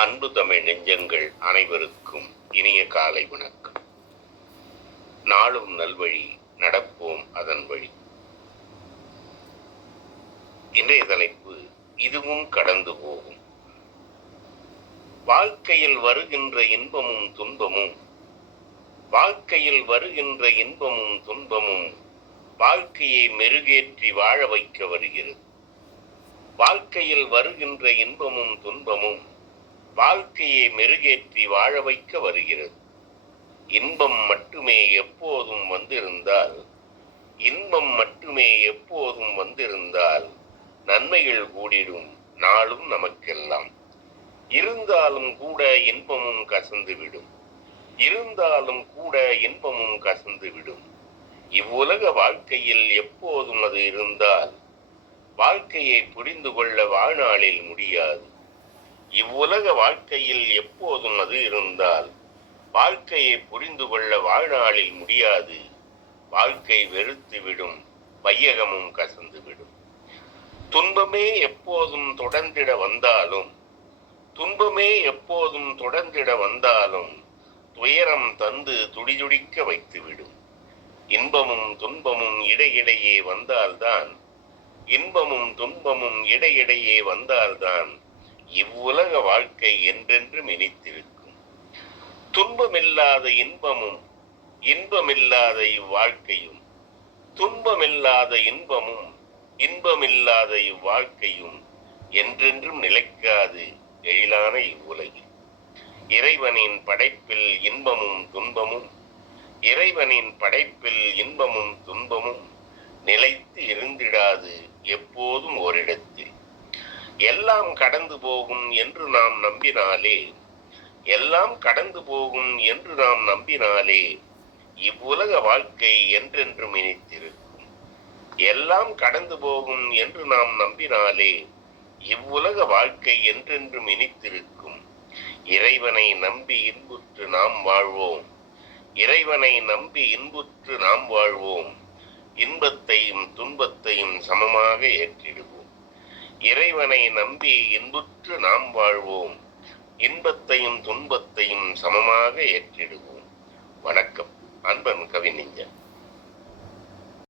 அன்பு தமிழ் நெஞ்சங்கள் அனைவருக்கும் இனிய காலை வணக்கம். நாளும் நல்வழி நடப்போம் அதன் வழி. இன்றைய தலைப்பு இதுவும் கடந்து போகும். வாழ்க்கையில் வருகின்ற இன்பமும் துன்பமும் வாழ்க்கையில் வருகின்ற இன்பமும் துன்பமும் வாழ்க்கையை மெருகேற்றி வாழ வைக்க வருகிறது. வாழ்க்கையில் வருகின்ற இன்பமும் துன்பமும் வாழ்க்கையை மெருகேற்றி வாழ வைக்க வருகிறது. இன்பம் மட்டுமே எப்போதும் வந்திருந்தால் இன்பம் மட்டுமே எப்போதும் வந்திருந்தால் நன்மைகள் கூடிடும் நாளும் நமக்கெல்லாம். இருந்தாலும் கூட இன்பமும் கசந்துவிடும். இருந்தாலும் கூட இன்பமும் கசந்துவிடும். இவ்வுலக வாழ்க்கையில் எப்போதும் அது இருந்தால் வாழ்க்கையை புரிந்து கொள்ள வாழ்நாளில் முடியாது. இவ்வுலக வாழ்க்கையில் எப்போதும் அது இருந்தால் வாழ்க்கையை புரிந்து கொள்ள வாழ்நாளில் முடியாது. வாழ்க்கை வெறுத்துவிடும் வையகமும் கசந்துவிடும் துன்பமே எப்போதும் தொடர்ந்திட வந்தாலும் துன்பமே எப்போதும் தொடர்ந்திட வந்தாலும் துயரம் தந்து துடிதுடிக்க வைத்துவிடும் இன்பமும் துன்பமும் இடையிடையே வந்தால்தான் இன்பமும் துன்பமும் இடையிடையே வந்தால்தான் இவ்வுலக வாழ்க்கை என்றென்றும் இனித்திருக்கும் துன்பமில்லாத இன்பமும் இன்பமில்லாத இவ்வாழ்க்கையும் துன்பமில்லாத இன்பமும் இன்பமில்லாத இவ்வாழ்க்கையும் என்றென்றும் நிலைக்காது எழிலான இவ்வுலகில். இறைவனின் படைப்பில் இன்பமும் துன்பமும் இறைவனின் படைப்பில் இன்பமும் துன்பமும் நிலைத்து இருந்திடாது எப்போதும் ஓரிடத்தில் எல்லாம் கடந்து போகும் என்று நாம் நம்பினாலே எல்லாம் கடந்து போகும் என்று நாம் நம்பினாலே இவ்வுலக வாழ்க்கை என்றென்றும் இனித்திருக்கும். எல்லாம் கடந்து போகும் என்று நாம் நம்பினாலே இவ்வுலக வாழ்க்கை என்றென்றும் இனித்திருக்கும். இறைவனை நம்பி இன்புற்று நாம் வாழ்வோம். இறைவனை நம்பி இன்புற்று நாம் வாழ்வோம். இன்பத்தையும் துன்பத்தையும் சமமாக ஏற்றிடுவோம். இறைவனை நம்பி இன்புற்று நாம் வாழ்வோம். இன்பத்தையும் துன்பத்தையும் சமமாக ஏற்றிடுவோம். வணக்கம். அன்பன் கவிஞன்